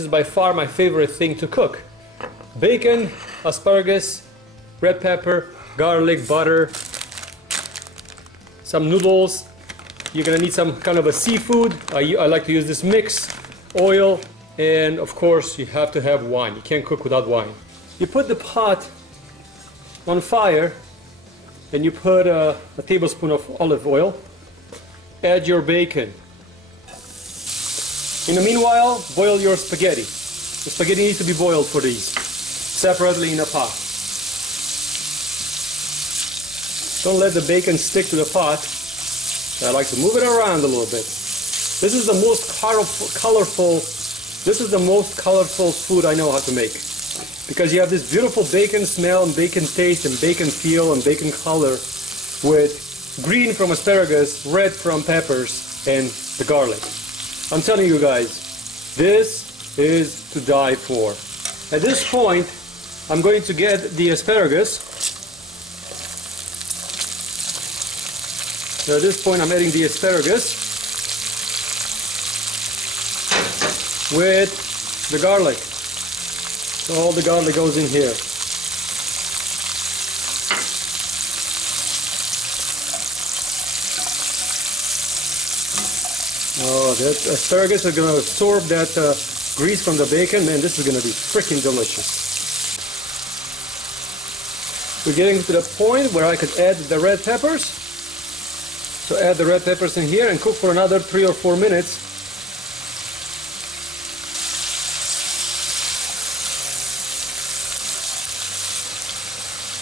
This is by far my favorite thing to cook. Bacon, asparagus, red pepper, garlic, butter, some noodles. You're gonna need some kind of a seafood. I like to use this mix, oil, and of course you have to have wine. You can't cook without wine. You put the pot on fire, and you put a tablespoon of olive oil. Add your bacon. In the meanwhile, boil your spaghetti. The spaghetti needs to be boiled for these, separately in a pot. Don't let the bacon stick to the pot. I like to move it around a little bit. This is the most colorful food I know how to make. Because you have this beautiful bacon smell and bacon taste and bacon feel and bacon color with green from asparagus, red from peppers, and the garlic. I'm telling you guys, this is to die for. At this point, I'm going to get the asparagus. So at this point, I'm adding the asparagus with the garlic. So all the garlic goes in here. Oh, that asparagus is going to absorb that grease from the bacon. Man, this is going to be freaking delicious. We're getting to the point where I could add the red peppers. So add the red peppers in here and cook for another 3 or 4 minutes.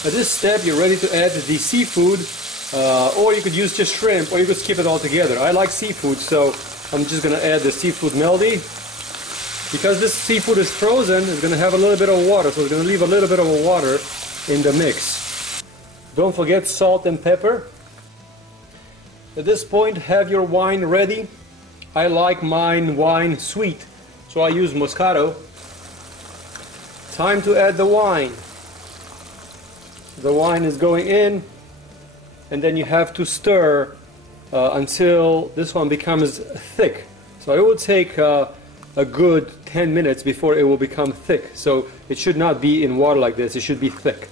At this step, you're ready to add the seafood. Or you could use just shrimp, or you could skip it all together. I like seafood, so I'm just going to add the seafood melty. Because this seafood is frozen, it's going to have a little bit of water, so it's going to leave a little bit of water in the mix. Don't forget salt and pepper. At this point, have your wine ready. I like mine wine sweet, so I use Moscato. Time to add the wine. The wine is going in. And then you have to stir until this one becomes thick. So it will take a good 10 minutes before it will become thick. So it should not be in water like this, it should be thick.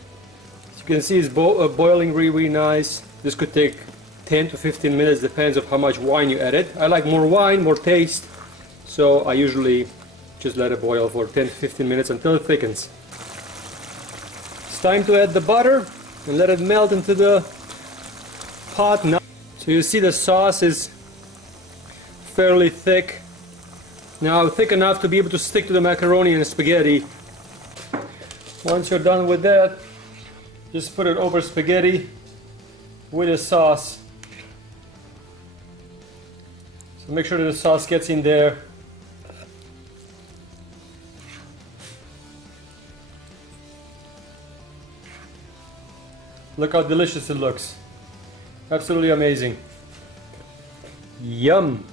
As you can see, it's boiling really nice. This could take 10 to 15 minutes, depends on how much wine you added. I like more wine, more taste, so I usually just let it boil for 10 to 15 minutes until it thickens. It's time to add the butter and let it melt into the pot now. So you see the sauce is fairly thick. Now thick enough to be able to stick to the macaroni and spaghetti. Once you're done with that, just put it over spaghetti with the sauce. So make sure that the sauce gets in there. Look how delicious it looks. Absolutely amazing. Yum!